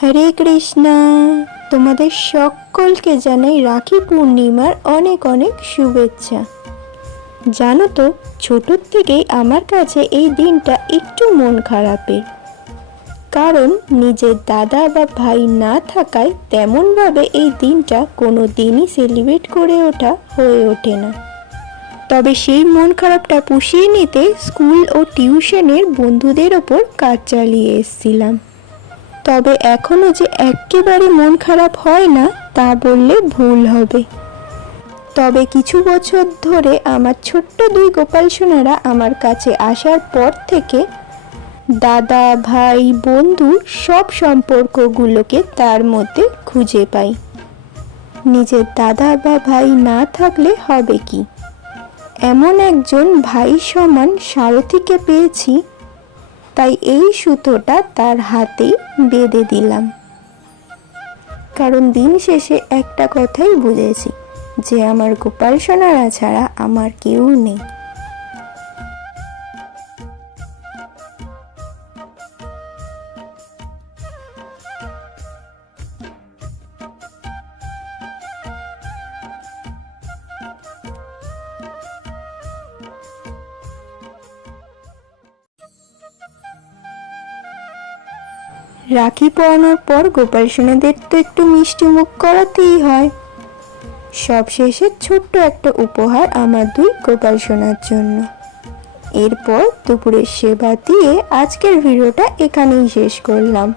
হরে কৃষ্ণা। তোমাদের সকলকে জানাই রাখি পূর্ণিমার অনেক অনেক শুভেচ্ছা। জানো তো, ছোটোর থেকেই আমার কাছে এই দিনটা একটু মন খারাপের, কারণ নিজের দাদা বা ভাই না থাকায় তেমনভাবে এই দিনটা কোনো দিনই সেলিব্রেট করে ওঠা হয়ে ওঠে না। তবে সেই মন খারাপটা পুষিয়ে নিতে স্কুল ও টিউশনের বন্ধুদের ওপর কাজ চালিয়ে এসেছিলাম। তবে এখনও যে একেবারে মন খারাপ হয় না তা বললে ভুল হবে। তবে কিছু বছর ধরে আমার ছোট্ট দুই গোপাল সোনারা আমার কাছে আসার পর থেকে দাদা ভাই বন্ধু সব সম্পর্কগুলোকে তার মধ্যে খুঁজে পাই। নিজের দাদা বা ভাই না থাকলে হবে কি, এমন একজন ভাই সমান সারথীকে পেয়েছি, তাই এই সুতোটা তার হাতেই বেঁধে দিলাম। কারণ দিন শেষে একটা কথাই বুঝেছি, যে আমার গোপাল সোনারা ছাড়া আমার কেউ নেই। রাখি পরানোর পর গোপাল সোনাদের তো একটু মিষ্টি মুখ করাতেই হয়। সবশেষে ছোট্ট একটা উপহার আমার দুই গোপাল সোনার জন্য। এরপর দুপুরের সেবা দিয়ে আজকের ভিডিওটা এখানেই শেষ করলাম।